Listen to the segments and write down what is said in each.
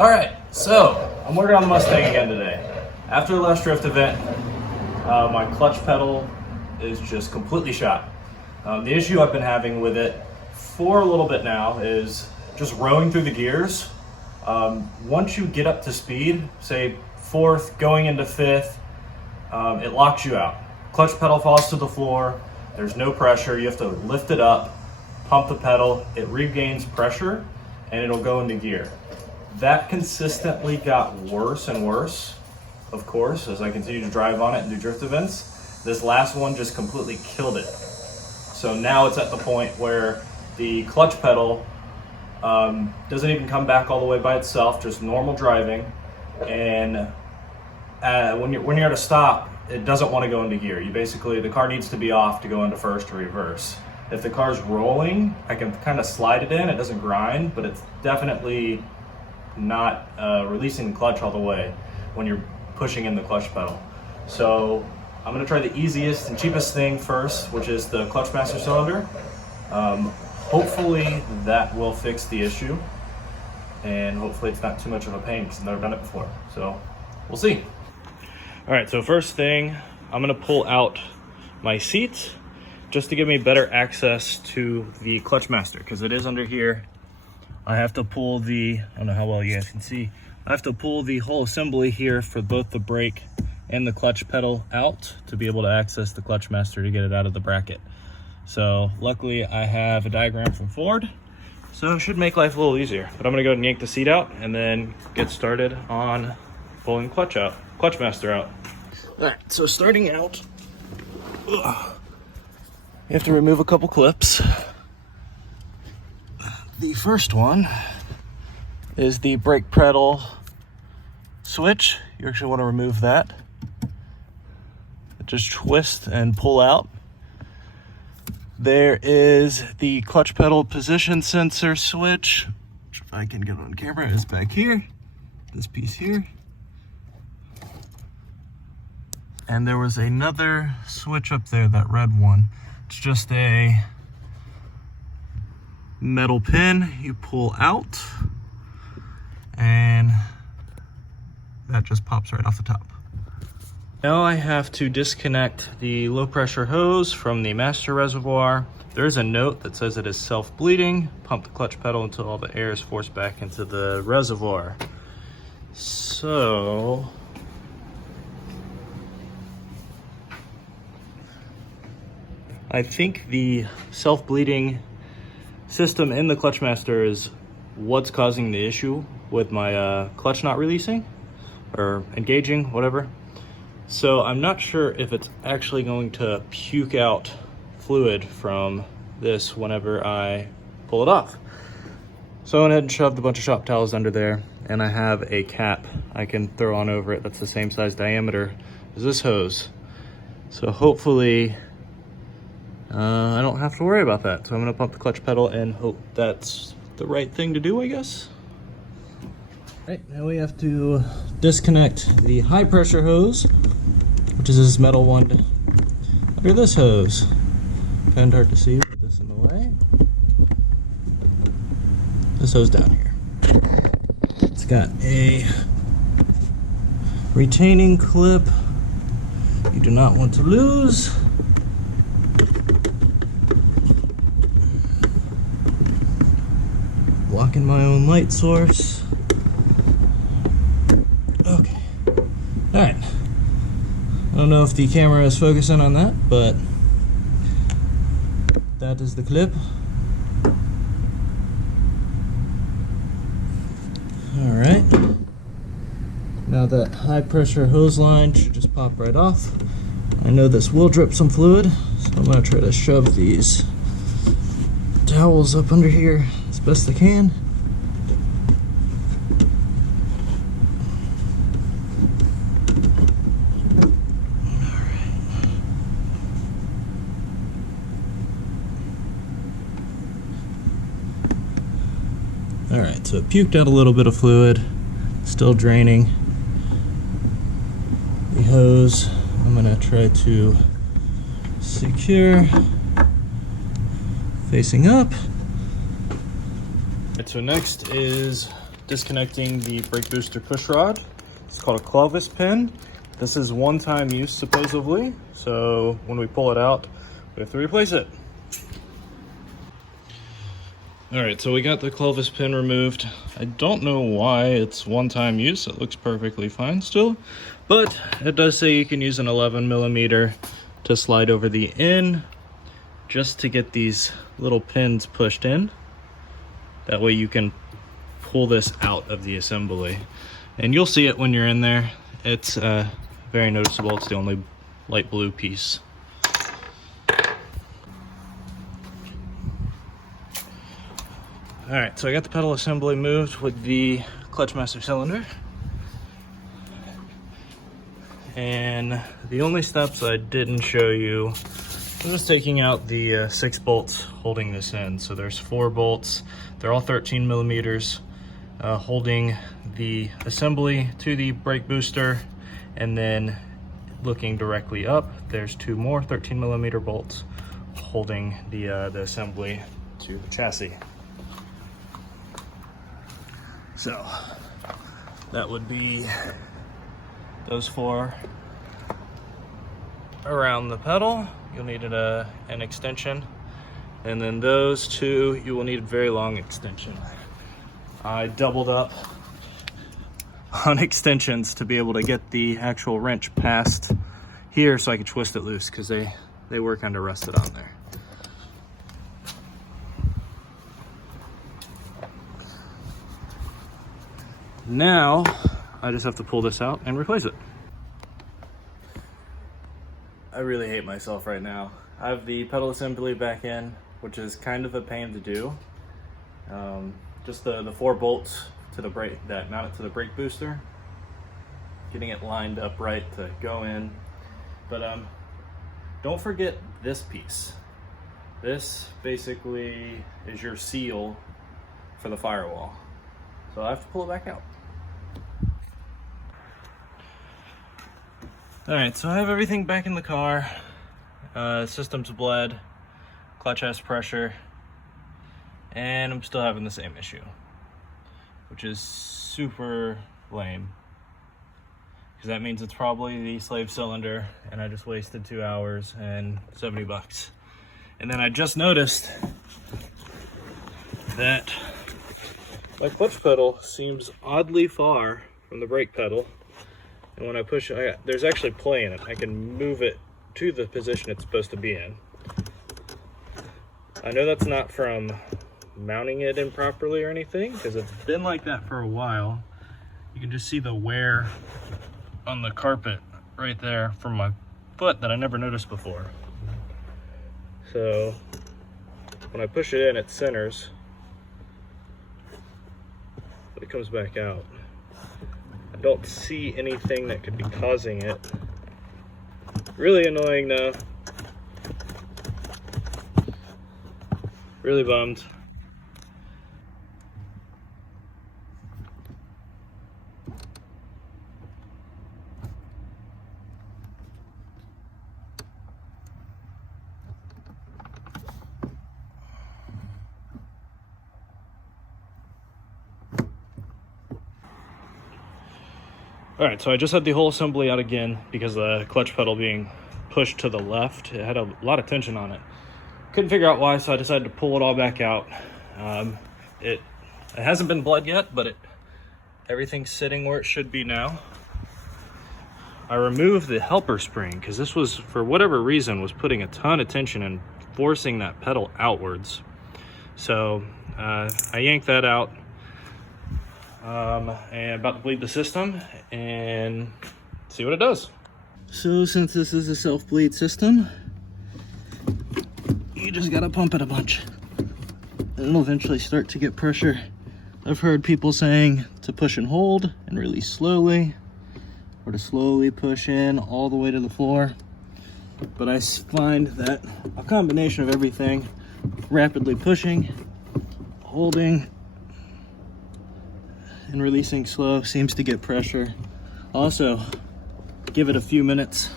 All right, so I'm working on the Mustang again today. After the last drift event, my clutch pedal is just completely shot. The issue I've been having with it for a little bit now is just rowing through the gears. Once you get up to speed, say fourth, going into fifth, it locks you out. Clutch pedal falls to the floor, there's no pressure, you have to lift it up, pump the pedal, it regains pressure, and it'll go into gear. That consistently got worse and worse, of course, as I continue to drive on it and do drift events. This last one just completely killed it. So now it's at the point where the clutch pedal doesn't even come back all the way by itself, just normal driving. And when you're at a stop, it doesn't want to go into gear. The car needs to be off to go into first or reverse. If the car's rolling, I can kind of slide it in, it doesn't grind, but it's definitely not releasing the clutch all the way when you're pushing in the clutch pedal. So I'm gonna try the easiest and cheapest thing first, which is the clutch master cylinder. Hopefully that will fix the issue, and hopefully it's not too much of a pain because I've never done it before. So we'll see. All right, so first thing, I'm gonna pull out my seats just to give me better access to the clutch master, because it is under here. I have to pull I don't know how well you guys can see, I have to pull the whole assembly here for both the brake and the clutch pedal out to be able to access the clutch master to get it out of the bracket. So luckily I have a diagram from Ford, so it should make life a little easier. But I'm gonna go ahead and yank the seat out and then get started on pulling clutch master out. All right, so starting out, you have to remove a couple clips. The first one is the brake pedal switch. You actually want to remove that. Just twist and pull out. There is the clutch pedal position sensor switch, which if I can get it on camera, is back here. This piece here. And there was another switch up there, that red one. It's just a metal pin you pull out, and that just pops right off the top. Now I have to disconnect the low pressure hose from the master reservoir. There is a note that says it is self-bleeding. Pump the clutch pedal until all the air is forced back into the reservoir. So I think the self-bleeding system in the clutch master is what's causing the issue with my clutch not releasing or engaging, whatever. So I'm not sure if it's actually going to puke out fluid from this whenever I pull it off. So I went ahead and shoved a bunch of shop towels under there, and I have a cap I can throw on over it that's the same size diameter as this hose. So hopefully I don't have to worry about that. So I'm gonna pump the clutch pedal and hope that's the right thing to do, I guess. Right, now we have to disconnect the high pressure hose, which is this metal one under this hose. Kind of hard to see with this in the way. This hose down here. It's got a retaining clip you do not want to lose. Blocking my own light source. Okay. Alright. I don't know if the camera is focusing on that, but that is the clip. Alright. Now that high pressure hose line should just pop right off. I know this will drip some fluid, so I'm going to try to shove these towels up under here as best I can. Alright, so it puked out a little bit of fluid, still draining the hose. I'm going to try to secure facing up. Right, so next is disconnecting the brake booster push rod. It's called a Clovis pin. This is one-time use supposedly, so when we pull it out, we have to replace it. All right, so we got the Clovis pin removed. I don't know why it's one-time use. It looks perfectly fine still, but it does say you can use an 11mm to slide over the in just to get these little pins pushed in. That way you can pull this out of the assembly. And you'll see it when you're in there. It's very noticeable. It's the only light blue piece. All right, so I got the pedal assembly moved with the clutch master cylinder. And the only steps I didn't show you was just taking out the 6 bolts holding this in. So there's 4 bolts. They're all 13mm, holding the assembly to the brake booster. And then looking directly up, there's 2 more 13mm bolts holding the assembly to the chassis. So that would be those 4 around the pedal. You'll need an extension, and then those 2 you will need a very long extension. I doubled up on extensions to be able to get the actual wrench past here so I could twist it loose, because they were kind of rusted on there. Now I just have to pull this out and replace it. I really hate myself right now. I have the pedal assembly back in, which is kind of a pain to do. Just the 4 bolts to the brake that mount it to the brake booster, getting it lined up right to go in. But don't forget this piece. This basically is your seal for the firewall. So I have to pull it back out. All right, so I have everything back in the car. System's bled, clutch has pressure, and I'm still having the same issue, which is super lame, because that means it's probably the slave cylinder, and I just wasted 2 hours and $70. And then I just noticed that my clutch pedal seems oddly far from the brake pedal. And when I push, there's actually play in it. I can move it to the position it's supposed to be in. I know that's not from mounting it in properly or anything, because it's been like that for a while. You can just see the wear on the carpet right there from my foot that I never noticed before. So when I push it in, it centers, but it comes back out. I don't see anything that could be causing it. Really annoying though. Really bummed. All right, so I just had the whole assembly out again because the clutch pedal being pushed to the left, it had a lot of tension on it. Couldn't figure out why, so I decided to pull it all back out. It hasn't been bled yet, but everything's sitting where it should be now. I removed the helper spring because this was, for whatever reason, was putting a ton of tension and forcing that pedal outwards. So I yanked that out. And about to bleed the system and see what it does. So since this is a self-bleed system, you just gotta pump it a bunch and it'll eventually start to get pressure. I've heard people saying to push and hold and release slowly, or to slowly push in all the way to the floor, but I find that a combination of everything, rapidly pushing, holding, and releasing slow, seems to get pressure. Also, give it a few minutes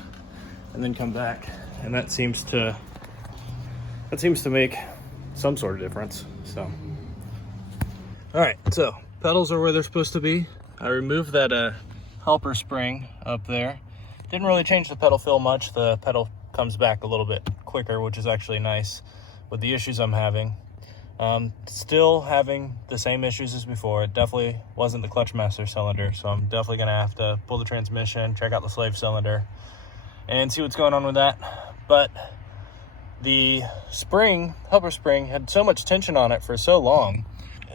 and then come back, and that seems to make some sort of difference. So all right, so pedals are where they're supposed to be. I removed that helper spring up there. Didn't really change the pedal feel much. The pedal comes back a little bit quicker, which is actually nice with the issues I'm having. Still having the same issues as before. It definitely wasn't the clutch master cylinder, so I'm definitely gonna have to pull the transmission, check out the slave cylinder, and see what's going on with that. But the spring, helper spring, had so much tension on it for so long,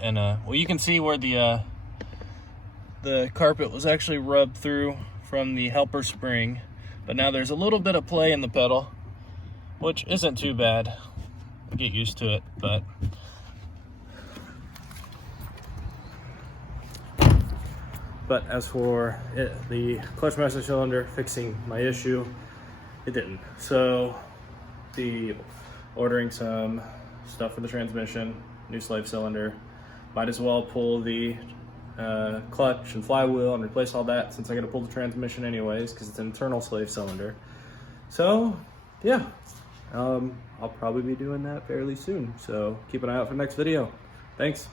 and well, you can see where the carpet was actually rubbed through from the helper spring, but now there's a little bit of play in the pedal, which isn't too bad. I'll get used to it, but as for it, the clutch master cylinder fixing my issue, it didn't. So ordering some stuff for the transmission, new slave cylinder, might as well pull the clutch and flywheel and replace all that, since I gotta pull the transmission anyways because it's an internal slave cylinder. So yeah, I'll probably be doing that fairly soon, so keep an eye out for the next video. Thanks.